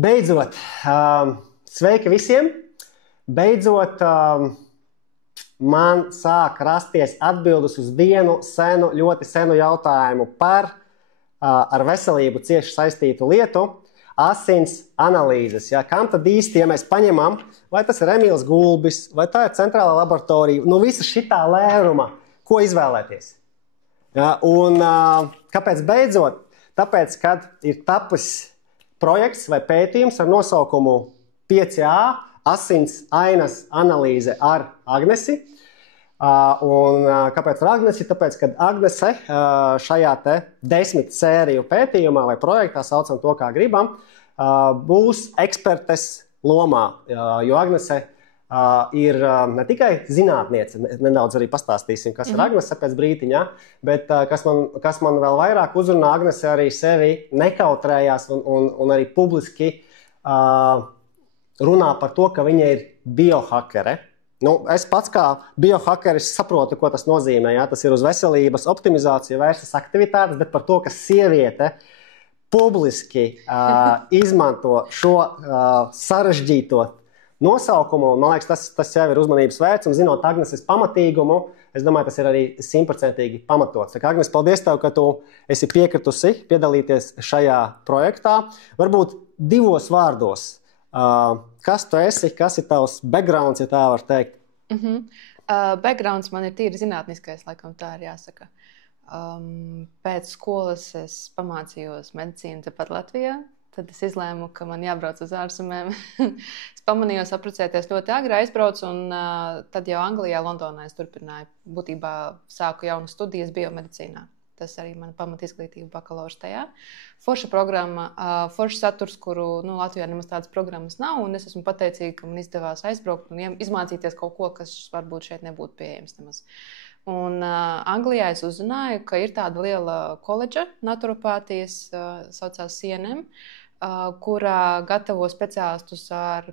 Beidzot, sveiki visiem! Beidzot, man sāk rasties atbildes uz vienu ļoti senu jautājumu par ar veselību cieši saistītu lietu – asins analīzes. Ja? Kam tad īsti, ja mēs paņemam, vai tas ir Emīls Gulbis, vai tā ir centrālā laboratorija, nu visa šitā lēruma, ko izvēlēties? Ja? Un kāpēc beidzot? Tāpēc, kad ir tapis projekts vai pētījums ar nosaukumu 5A asins ainas analīze ar Agnesi. Un kāpēc ar Agnesi? Tāpēc, kad Agnese šajā te 10 sēriju pētījumā vai projektā, saucam to, kā gribam, būs ekspertes lomā, jo Agnese ir ne tikai zinātniece, nedaudz arī pastāstīsim, kas ir Agnese pēc brītiņa, bet kas man vēl vairāk uzrunā, Agnese arī sevi nekautrējās un arī publiski runā par to, ka viņa ir biohakere. Nu, es pats kā biohakeris saprotu, ko tas nozīmē. Ja? Tas ir uz veselības optimizāciju vērstas aktivitātes, bet par to, ka sieviete publiski izmanto šo sarežģīto nosaukumu, man liekas, tas jau ir uzmanības vērts, un zinot Agneses pamatīgumu, es domāju, tas ir arī 100% pamatots. Tā kā, Agnes, paldies tev, ka tu esi piekritusi piedalīties šajā projektā. Varbūt 2 vārdos. Kas tu esi, kas ir tavs backgrounds, ja tā var teikt? Backgrounds man ir tīri zinātniskais, laikam tā ir jāsaka. Pēc skolas es pamācījos medicīnu tepat Latvijā. Tad es izlēmu, ka man jābrauc uz ārzemēm. Es pamanījos apprecēties ļoti agri, aizbraucu, un tad jau Anglijā, Londonā es turpināju. Būtībā sāku jaunas studijas biomedicīnā. Tas arī mana pamatizglītība bakalaura tajā. Forša programma, forša saturs, kuru Latvijā nemaz tādas programmas nav, un es esmu pateicīga, ka man izdevās aizbraukt un izmācīties kaut ko, kas varbūt šeit nebūtu pieejams nemaz. Un Anglijā es uzzināju, ka ir tāda liela koledža naturopātijas, saucās CNM, kurā gatavo speciālistus ar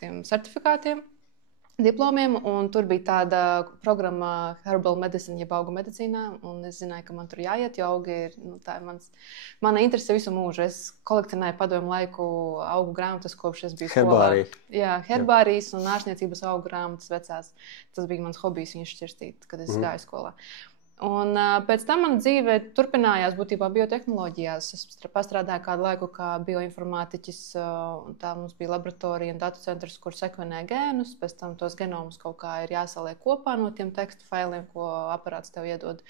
tiem certifikātiem, diplomiem, un tur bija tāda programma Herbal Medicine, jeb augu medicīnā, un es zināju, ka man tur jāiet, jo augi ir, tā ir mana interese visu mūžu. Es kolekcionēju padomu laiku augu grāmatas, kopš es biju skolā. Jā, herbārijas un ārstniecības augu grāmatas vecās. Tas bija mans hobijs viņus šķirstīt, kad es gāju skolā. Un pēc tam mana dzīve turpinājās būtībā biotehnoloģijās. Es pastrādāju kādu laiku kā bioinformātiķis, un tā mums bija laboratorija un datu centrs, kur sekvenē gēnus, pēc tam tos genomus kaut kā ir jāsaliek kopā no tiem tekstu failiem, ko aparāts tev iedod.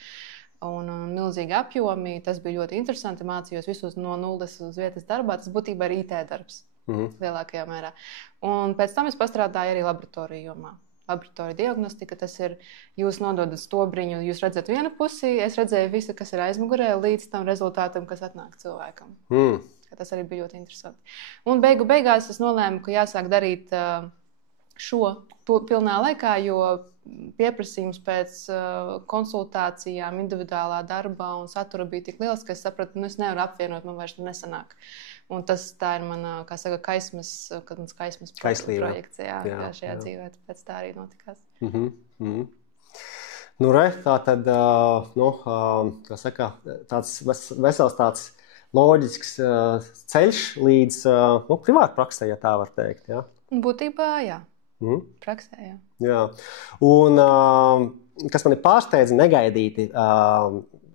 Un milzīgi apjomi, tas bija ļoti interesanti, mācījos visus no nulles uz vietas darbā, tas būtībā ir IT darbs lielākajā mērā. Un pēc tam es pastrādāju arī laboratoriju jomā. Laboratorija diagnostika, tas ir, jūs nododat stobriņu, jūs redzat vienu pusi, es redzēju visu, kas ir aizmugurē, līdz tam rezultātam, kas atnāk cilvēkam. Tas arī bija ļoti interesanti. Un beigās es nolēmu, ka jāsāk darīt šo pilnā laikā, jo pieprasījums pēc konsultācijām, individuālā darba un satura bija tik liels, ka es sapratu, es nevaru apvienot, man vairs nesanāk. Un tā ir mana, kā saka, kaismas projekts, jā, šajā dzīvē, tāpēc tā arī notikās. Nu, tā tad, kā saka, tāds vesels tāds loģisks ceļš līdz, privātpraksē, ja tā var teikt, jā? Būtībā, jā. Praksē, jā. Jā. Un, kas man ir pārsteidzi negaidīti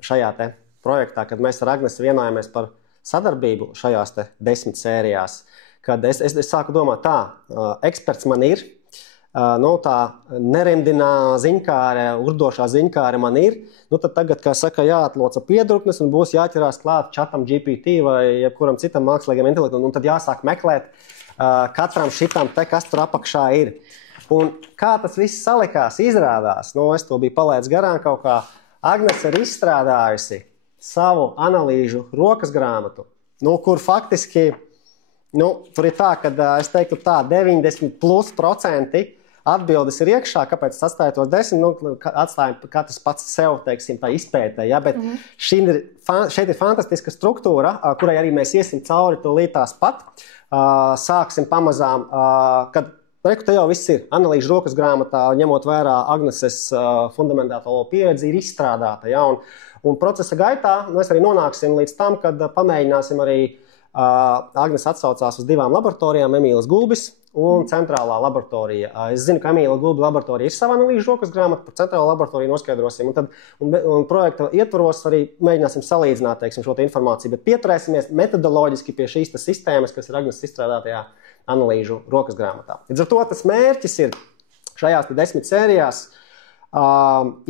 šajā te projektā, kad mēs ar Agnesi vienojāmies par sadarbību šajās te 10 sērijās, kad es sāku domāt eksperts man ir, tā neremdinā ziņkāre, urdošā ziņkāre man ir, tad tagad, kā saka, jāatloca piedruknes un būs jāķerās klāt čatam GPT vai jebkuram citam mākslīgam intelektam, un tad jāsāk meklēt katram šitam te, kas tur apakšā ir. Un kā tas viss salikās, izrādās, es to biju palaidis garām kaut kā, Agnese ir izstrādājusi savu analīžu rokas grāmatu, kur faktiski, tur ir tā, ka es teiktu 90% atbildes ir iekšā, kāpēc es atstāju tos 10, atstāju katrs pats sev, teiksim, tā izpētē, ja, bet šeit ir fantastiska struktūra, kurai arī mēs iesim cauri tūlīt tās pat, sāksim pamazām, kad te jau viss ir, analīžu rokas grāmatā, ņemot vērā Agneses fundamentālo pieredzi, ir izstrādāta, ja, un procesa gaitā mēs arī nonāksim līdz tam, kad pamēģināsim arī Agnes atsaucās uz 2 laboratorijām, Emīlas Gulbis un centrālā laboratorija. Es zinu, ka Emīla Gulbi laboratorija ir sava analīžu rokas grāmata, par centrālo laboratoriju noskaidrosim. Un projekta ietvaros arī mēģināsim salīdzināt, teiksim, šo informāciju, bet pieturēsimies metodoloģiski pie šīs sistēmas, kas ir Agnes izstrādātajā analīžu rokas grāmatā. Līdz ar to tas mērķis ir šajās 10 sērijās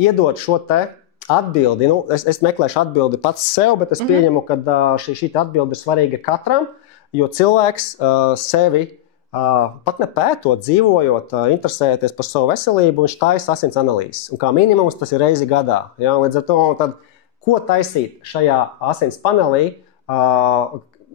iedot šo te atbildi. Es meklēšu atbildi pats sev, bet es pieņemu, ka šī atbildi ir svarīga katram, jo cilvēks sevi pat nepētot, dzīvojot, interesējoties par savu veselību, viņš taisa asins analīzes. Un kā minimums tas ir reizi gadā. Ja? Līdz ar to, tad, ko taisīt šajā asins panelī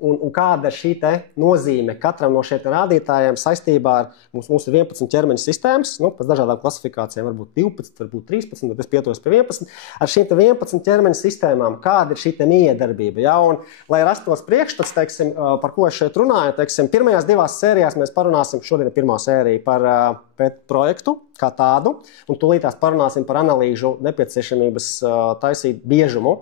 un kāda ir šī te nozīme katram no šiem rādītājiem saistībā ar mums ir 11 ķermeņa sistēmas, pēc dažādām klasifikācijām, varbūt 12, varbūt 13, bet es pieturos pie 11. Ar šīm 11 ķermeņa sistēmām, kāda ir šī te miedarbība. Ja? Un, lai rastos priekšstats, teiksim, par ko es šeit runāju, teiksim, pirmajās 2 sērijās mēs parunāsim, šodien ir pirmā sērija par projektu kā tādu, un tūlītās parunāsim par analīžu nepieciešamības taisīt biežumu.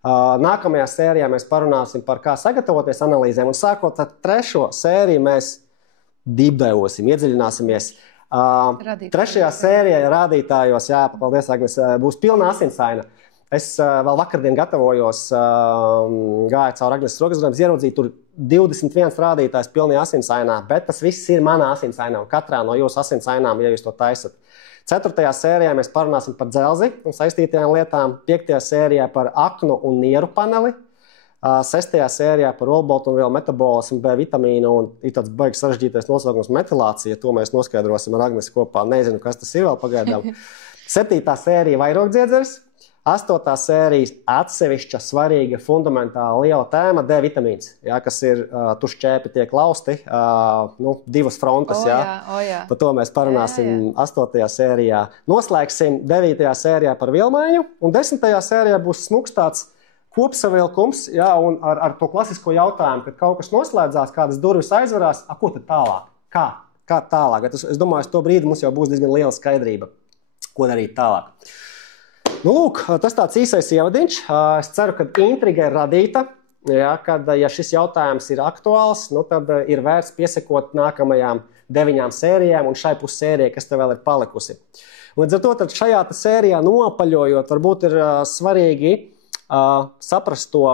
Nākamajā sērijā mēs parunāsim par kā sagatavoties analīzēm, un sākot ar 3. sēriju mēs dibdevosim, iedziļināsimies. 3. sērijā rādītājos, jā, paldies, Agnes, būs pilna asinsaina. Es vēl vakardien gatavojos, gāju caur Agnes rokas grāmatas, ieraudzīju tur 21 rādītājs pilnajā asinsainā, bet tas viss ir manā asinsainā, un katrā no jūsu asinsainām, ja jūs to taisat. 4. sērijā mēs parunāsim par dzelzi un saistītajām lietām, 5. sērijā par aknu un nieru paneli, 6. sērijā par olbaltumvielu metabolismu, B vitamīnu un ir tāds baigs sarežģītais nosaukums metilācija, to mēs noskaidrosim ar Agnes kopā, nezinu, kas tas ir vēl pagaidām. 7. sērija vairogdziedzeris, 8. sērijas atsevišķa svarīga fundamentāla liela tēma D vitamīns, ja, kas ir tur šķēpi tiek lausti, 2 frontes. Jā. Par to mēs parunāsim 8. sērijā. Noslēgsim 9. sērijā par vielmaiņu, un 10. sērijā būs smuks tāds kopsavilkums, ja, un ar to klasisko jautājumu, kad kaut kas noslēdzās, kādas durvis aizvarās, ko tad tālāk? Kā tālāk? Es domāju, to brīdi mums jau būs diezgan liela skaidrība, ko darīt tālāk. Lūk, tas tāds īsais ievadiņš. Es ceru, ka intriga ir radīta. Ja, ja šis jautājums ir aktuāls, tad ir vērts piesakot nākamajām 9 sērijām un šai pussērijai, kas te vēl ir palikusi. Līdz ar to tad šajā sērijā nopaļojot, varbūt ir svarīgi saprast to,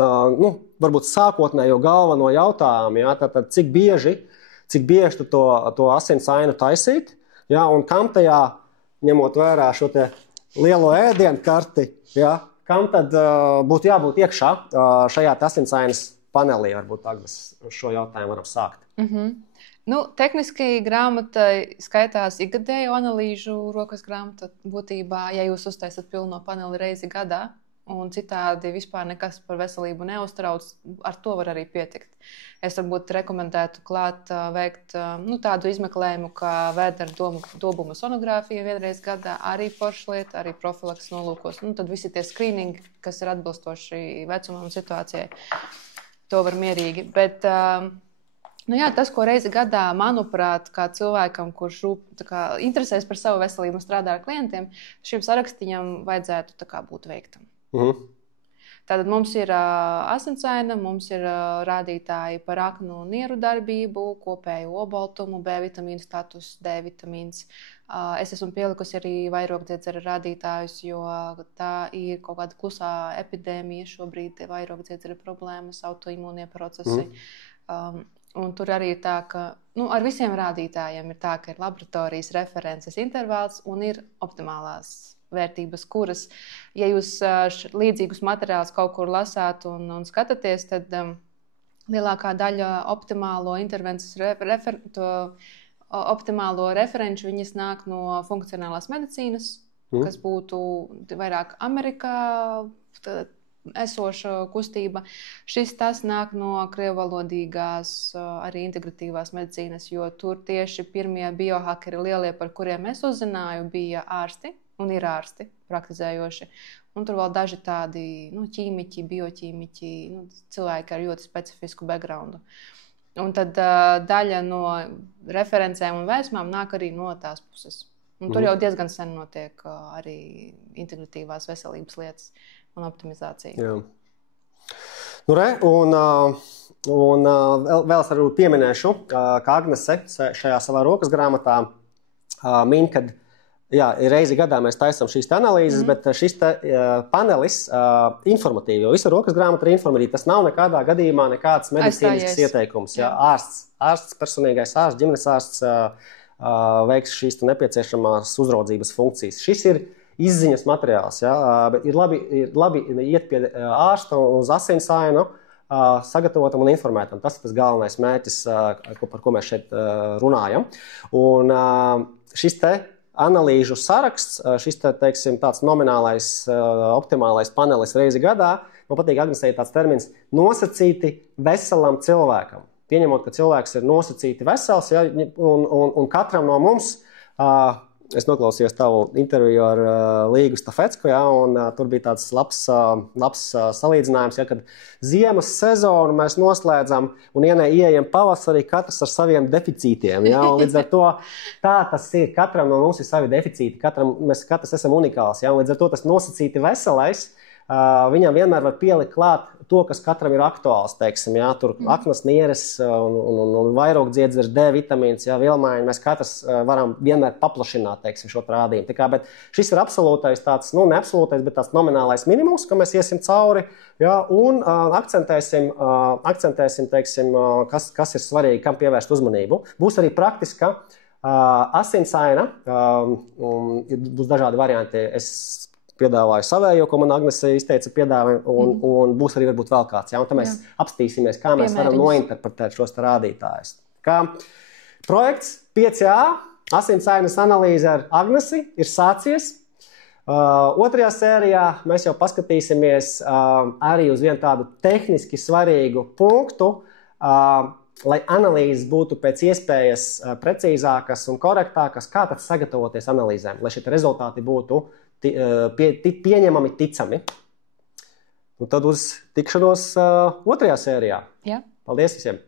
varbūt sākotnējo galveno jautājumu, ja, tad cik bieži tu to asinsainu taisīt, ja, un kam tajā, ņemot vērā šo te lielo ēdienu karti, ja, kam tad būtu jābūt iekšā šajā asinsainas panelī, varbūt Agnes šo jautājumu varam sākt. Tehniski grāmatai skaitās ikgadēju analīžu rokas grāmata būtībā, ja jūs uztaisat pilno paneli reizi gadā, un citādi vispār nekas par veselību neuztrauc, ar to var arī pietikt. Es varbūt rekomendētu veikt tādu izmeklējumu, kā vēdera dobuma sonogrāfija vienreiz gadā, arī forša lieta, arī profilakses nolūkos. Tad visi tie skrīningi, kas ir atbilstoši vecumam un situācijai, to var mierīgi. Bet tas, ko reizi gadā, manuprāt, kā cilvēkam, kurš interesēs par savu veselību un strādā ar klientiem, šim sarakstiņam vajadzētu būt veiktam. Tātad mums ir asinsaina, mums ir rādītāji par aknu un nieru darbību, kopēju olbaltumu, B vitamīnu status, D vitamīns. Es esmu pielikusi arī vairogdziedzera rādītājus, jo tā ir kaut kāda klusā epidēmija šobrīd, vairogdziedzera problēmas, autoimūnie procesi. Un tur arī ir tā, ka ar visiem rādītājiem ir tā, ka ir laboratorijas references intervāls un ir optimālās vērtības, kuras, ja jūs līdzīgus materiālus kaut kur lasāt un skatāties, tad lielākā daļa optimālo intervences optimālo referenču, viņas nāk no funkcionālās medicīnas, kas būtu vairāk Amerikā esoša kustība. Tas nāk no krievalodīgās arī integratīvās medicīnas, jo tur tieši pirmie biohakeri lielie, par kuriem es uzzināju, bija ārsti. Un ir ārsti praktizējoši. Un tur vēl daži tādi ķīmiķi, bioķīmiķi, cilvēki ar ļoti specifisku backgroundu. Un tad daļa no referencēm un vēsmām nāk arī no tās puses. Un tur jau diezgan sen notiek arī integratīvās veselības lietas un optimizācija. Jā. Un vēl es arī pieminēšu, ka Agnese šajā savā rokas grāmatā min, kad reizi gadā mēs taisām šīs analīzes, bet šis panelis informatīvi, jo visa rokas grāmata ir informatīva. Tas nav nekādā gadījumā nekāds medicīnisks ieteikums. Ārsts, personīgais ārsts, ģimenes ārsts veiks šīs nepieciešamās uzraudzības funkcijas. Šis ir izziņas materiāls. Bet ir labi iet pie ārsta uz asinsainu, sagatavotam un informētam. Tas ir tas galvenais mērķis, par ko mēs šeit runājam. Un šis analīžu saraksts, šis teiksim, tāds nominālais, optimālais panelis reizi gadā, man patīk Agnesei tāds termins, nosacīti veselam cilvēkam. Pieņemot, ka cilvēks ir nosacīti vesels, un katram no mums, es noklausījos tavu interviju ar Līgu Stafecku, un tur bija tāds labs salīdzinājums, kad ziemas sezonu mēs noslēdzam un ieejam pavasarī katrs ar saviem deficītiem. Un līdz ar to tā tas ir. Katram no mums ir savi deficīti, mēs katrs esam unikāls. Un līdz ar to tas nosacīti veselais, viņam vienmēr var pielikt klāt to, kas katram ir aktuāls, teiksim, tur aknas, nieres un vairogdziedzers, D vitamīns, vielmaiņa, mēs katrs varam vienmēr paplašināt, teiksim, šo rādījumu. Tā kā, bet šis ir absolūtais tāds, ne absolūtais, bet tāds nominālais minimums, ka mēs iesim cauri, un akcentēsim, teiksim, kas ir svarīgi, kam pievērst uzmanību. Būs arī praktiska asinsaina, būs dažādi varianti. Es piedāvāju savējo, ko man Agnese izteica piedāvājumu, un būs arī varbūt vēl kāds. Un tad mēs apstīsimies, kā mēs varam nointerpretēt šos rādītājus. Kā projekts 5A, asinsainas analīze ar Agnesi, ir sācies. Otrajā sērijā mēs jau paskatīsimies arī uz vienu tādu tehniski svarīgu punktu, lai analīzes būtu pēc iespējas precīzākas un korektākas, kā tad sagatavoties analīzēm, lai šie rezultāti būtu pieņemami, ticami. Un tad uz tikšanos otrajā sērijā. Paldies visiem!